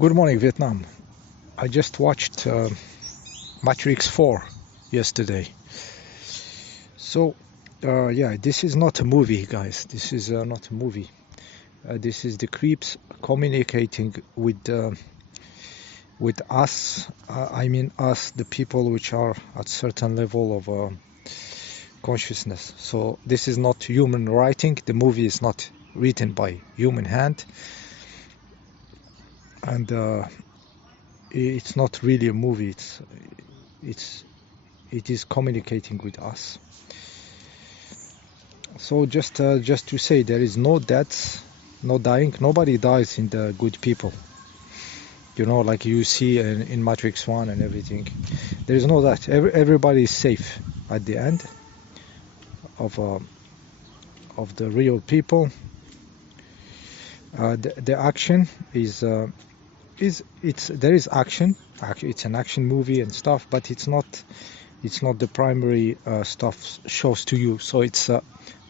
Good morning, Vietnam. I just watched Matrix 4 yesterday. So, yeah, this is not a movie, guys. This is not a movie. This is the creeps communicating with us. I mean us, the people which are at certain level of consciousness. So this is not human writing. The movie is not written by human hand, and it's not really a movie. It is communicating with us. So just to say, there is no deaths, no dying. Nobody dies in the good people. You know, like you see in Matrix 1 and everything. There is no that. Everybody is safe at the end of the real people. The action is there is action. It's an action movie and stuff, but it's not the primary stuff shows to you. So it's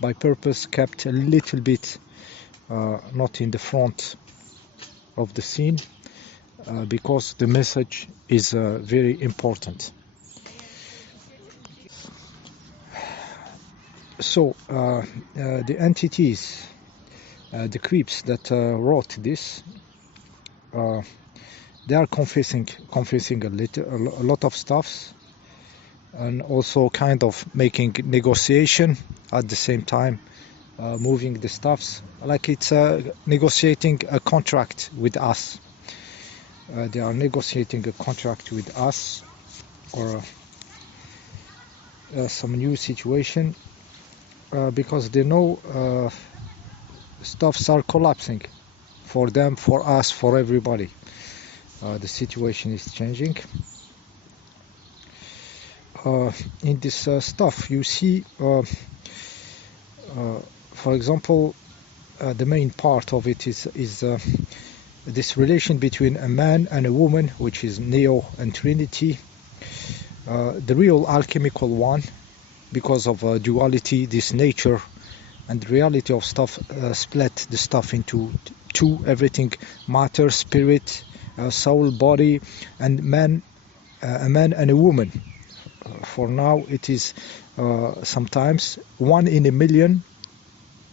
by purpose kept a little bit not in the front of the scene because the message is very important. So the entities, the creeps that wrote this, they are confessing a lot of stuffs, and also kind of making negotiation at the same time, moving the stuffs like it's negotiating a contract with us. They are negotiating a contract with us, or some new situation, because they know stuffs are collapsing for them, for us, for everybody. The situation is changing. In this stuff you see, for example, the main part of it is this relation between a man and a woman, which is Neo and Trinity, the real alchemical one, because of duality, this nature and reality of stuff split the stuff into two, everything, matter, spirit, soul, body, and man, a man and a woman. For now it is sometimes 1 in a million.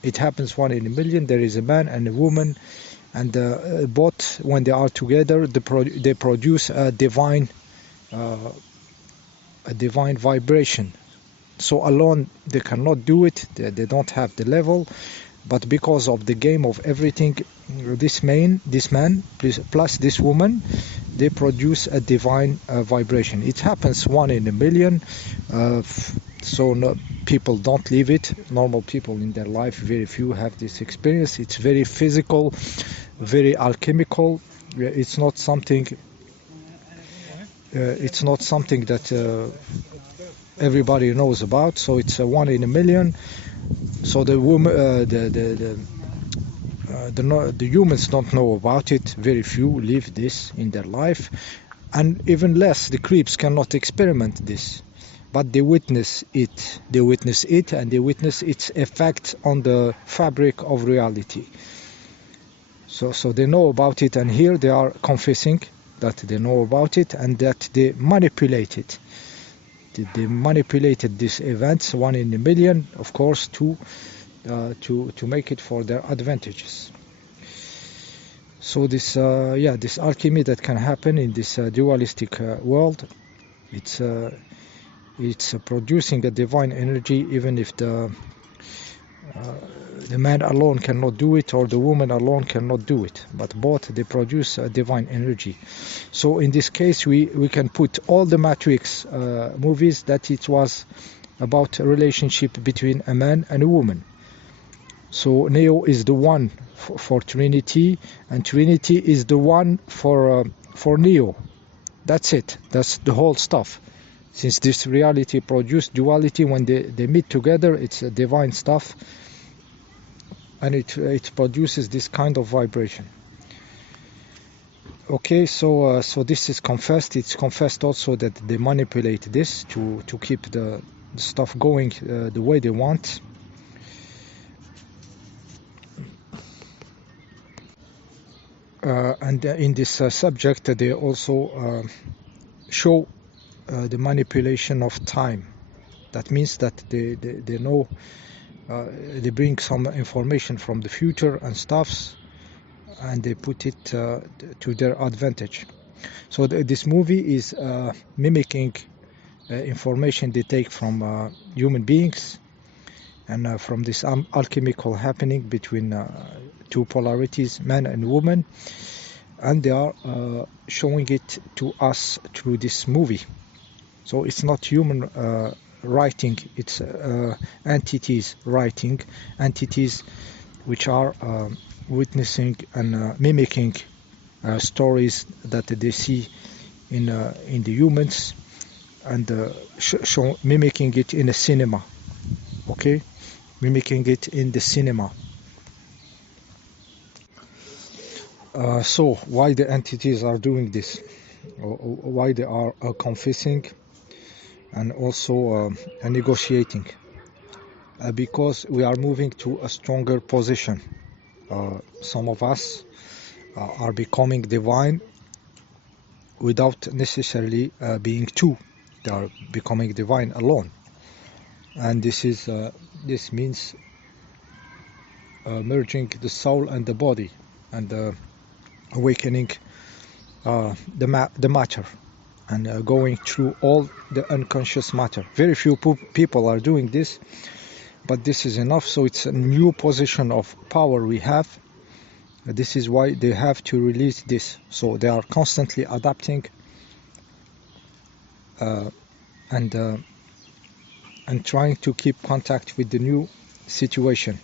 It happens 1 in a million. There is a man and a woman, and both, when they are together, they produce a divine vibration. So alone they cannot do it. They don't have the level, but because of the game of everything, this man plus this woman, they produce a divine vibration. It happens 1 in a million. So no, people don't live it. Normal people in their life, very few have this experience. It's very physical, very alchemical. It's not something that everybody knows about. So it's 1 in a million. So the woman, the humans don't know about it. Very few live this in their life, and even less the creeps cannot experiment this, but they witness it. They witness it, and they witness its effect on the fabric of reality. So they know about it, and here they are confessing that they know about it and that they manipulate it. They manipulated these events, 1 in a million, of course, to make it for their advantages. So this this alchemy that can happen in this dualistic world, it's producing a divine energy, even if the man alone cannot do it, or the woman alone cannot do it, but both, they produce a divine energy. So in this case we can put all the Matrix movies that it was about a relationship between a man and a woman. So Neo is the one for Trinity, and Trinity is the one for Neo. That's it. That's the whole stuff. Since this reality produced duality, when they meet together, it's a divine stuff, and it produces this kind of vibration. Okay, so this is confessed. It's confessed also that they manipulate this to keep the stuff going the way they want. And in this subject, they also show the manipulation of time. That means that they know, they bring some information from the future and stuffs, and they put it to their advantage. So this movie is mimicking information they take from human beings, and from this alchemical happening between two polarities, man and woman, and they are showing it to us through this movie. So it's not human writing, it's entities writing, entities which are witnessing and mimicking stories that they see in the humans, and mimicking it in a cinema. Okay, mimicking it in the cinema. So why the entities are doing this, or why they are confessing and also negotiating? Because we are moving to a stronger position. Some of us are becoming divine without necessarily being two. They are becoming divine alone, and this means merging the soul and the body, and awakening the matter, and going through all the unconscious matter. Very few people are doing this, but this is enough. So it's a new position of power we have. This is why they have to release this. So they are constantly adapting and trying to keep contact with the new situation.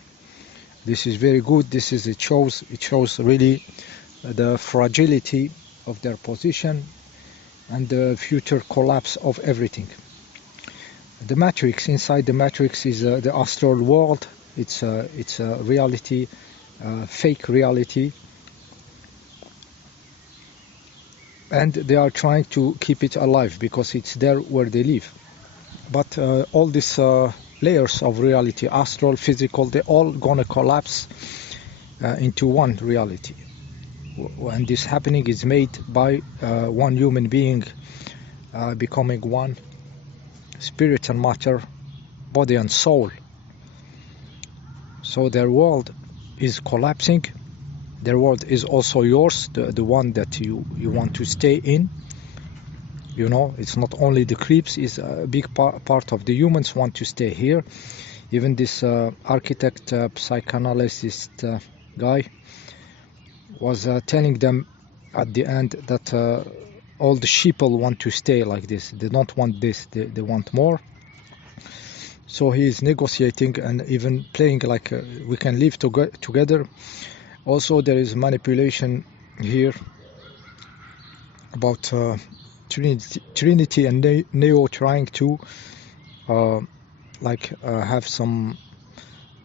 This is very good. It shows really the fragility of their position and the future collapse of everything. The matrix, inside the matrix is the astral world. It's a reality, fake reality, and they are trying to keep it alive because it's there where they live. But all these layers of reality, astral, physical, they're all gonna collapse into one reality. And this happening is made by one human being becoming one, spirit and matter, body and soul. So their world is collapsing. Their world is also yours, the one that you want to stay in. You know, it's not only the creeps, it's a big part of the humans want to stay here. Even this architect, psychanalyst guy was telling them at the end that all the sheeple want to stay like this. They don't want this, they want more. So he is negotiating and even playing like we can live together. Also there is manipulation here about Trinity and Neo trying to have some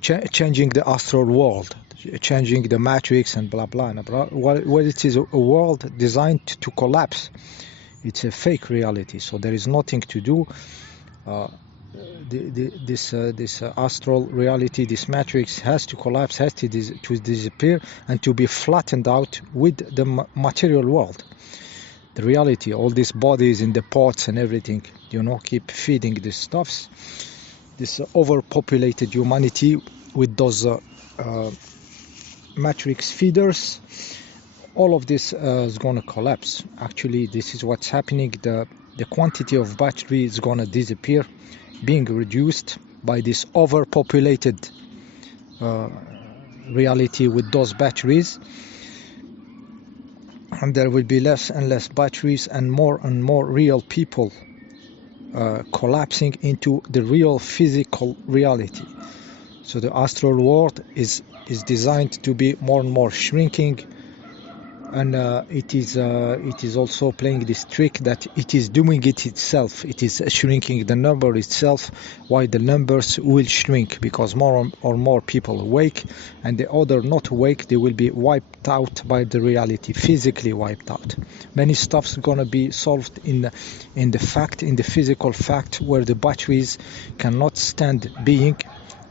changing the astral world, changing the matrix and blah blah and blah. Well, it is a world designed to collapse. It's a fake reality, so there is nothing to do. This astral reality, this matrix has to collapse, has to disappear, and to be flattened out with the material world. The reality, all these bodies in the pots and everything, you know, keep feeding these stuffs. This overpopulated humanity with those matrix feeders, all of this is gonna collapse. Actually, this is what's happening. The quantity of battery is gonna disappear, being reduced by this overpopulated reality with those batteries, and there will be less and less batteries and more real people collapsing into the real physical reality. So the astral world is designed to be more and more shrinking, and it is also playing this trick that it is doing it itself. It is shrinking the number itself, while the numbers will shrink because more or more people awake, and the other not awake, they will be wiped out by the reality, physically wiped out. Many stuff's gonna be solved in the physical fact, where the batteries cannot stand being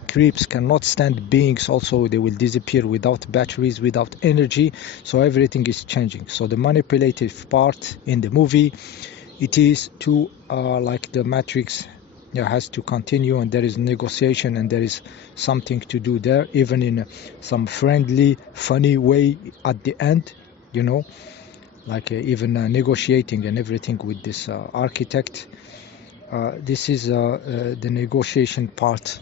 creeps cannot stand beings also, they will disappear without batteries, without energy. So everything is changing. So the manipulative part in the movie, it is to like the Matrix, has to continue, and there is negotiation, and there is something to do there, even in some friendly funny way at the end, like even negotiating and everything with this architect. This is the negotiation part.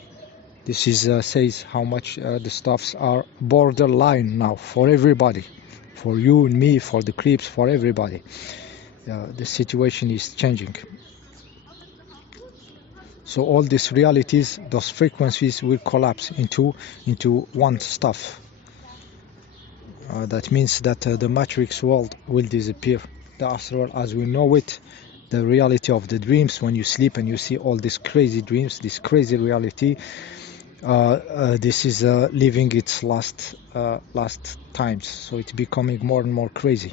This is says how much the stuffs are borderline now for everybody, for you and me, for the creeps, for everybody. The situation is changing. So all these realities, those frequencies will collapse into one stuff. That means that the Matrix world will disappear. The astral as we know it, the reality of the dreams, when you sleep and you see all these crazy dreams, this crazy reality, this is living its last times. So it's becoming more and more crazy.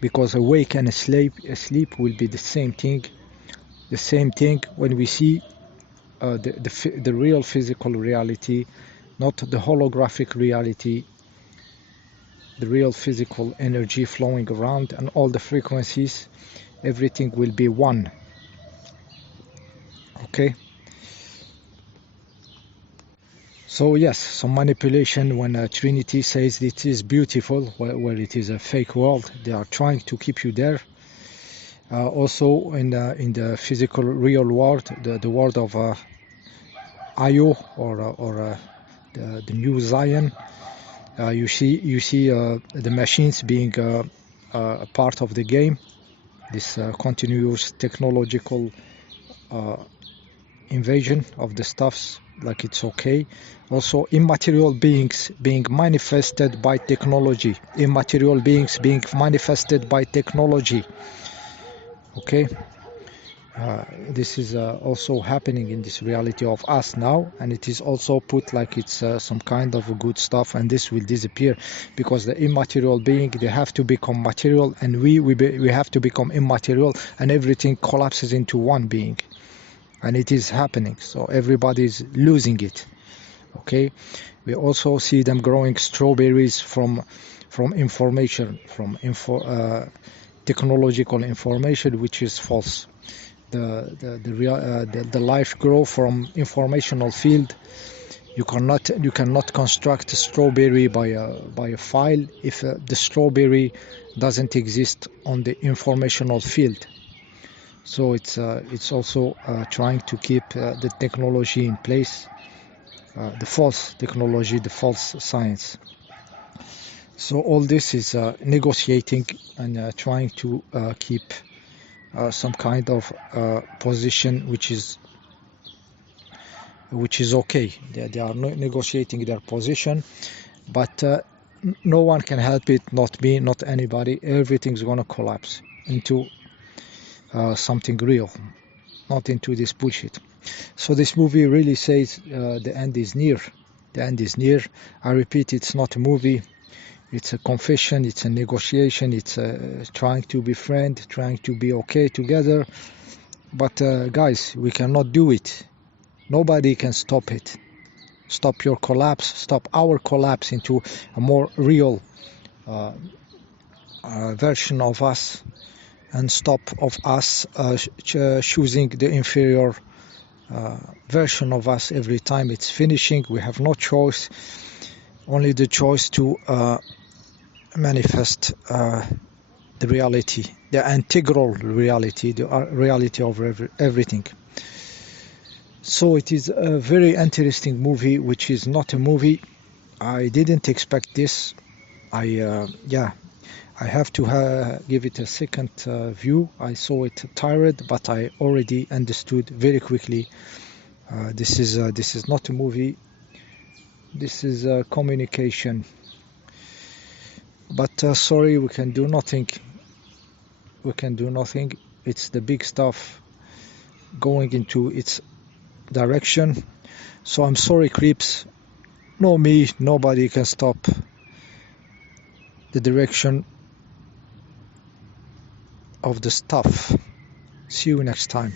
Because awake and asleep will be the same thing. The same thing when we see the real physical reality, not the holographic reality, the real physical energy flowing around, and all the frequencies, everything will be one. Okay. So yes, some manipulation when Trinity says it is beautiful, where it is a fake world. They are trying to keep you there. Also in the physical real world, the world of Io or the new Zion, you see the machines being a part of the game. This continuous technological invasion of the stuffs, like it's okay. Also immaterial beings being manifested by technology. Immaterial beings being manifested by technology. Okay. This is also happening in this reality of us now, and it is also put like it's some kind of good stuff, and this will disappear because the immaterial being, they have to become material, and we have to become immaterial, and everything collapses into one being, and it is happening. So everybody is losing it. Okay, we also see them growing strawberries from information, from technological information, which is false. The life grow from informational field. You cannot construct a strawberry by a file if the strawberry doesn't exist on the informational field. So it's also trying to keep the technology in place, the false technology, the false science. So all this is negotiating and trying to keep some kind of position which is okay. They are negotiating their position, but no one can help it, not me, not anybody. Everything's gonna collapse into something real, not into this bullshit. So this movie really says the end is near. The end is near. I repeat, it's not a movie. It's a confession, it's a negotiation, it's trying to be friends, trying to be okay together. But guys, we cannot do it. Nobody can stop it. Stop your collapse, stop our collapse into a more real version of us, and stop of us choosing the inferior version of us every time it's finishing. We have no choice, only the choice to manifest the reality, the integral reality, the reality of everything. So it is a very interesting movie, which is not a movie. I didn't expect this. I have to give it a second view. I saw it tired, but I already understood very quickly. This is not a movie. This is a communication. But sorry, we can do nothing. We can do nothing. It's the big stuff going into its direction. So I'm sorry, creeps. No me, nobody can stop the direction of the stuff. See you next time.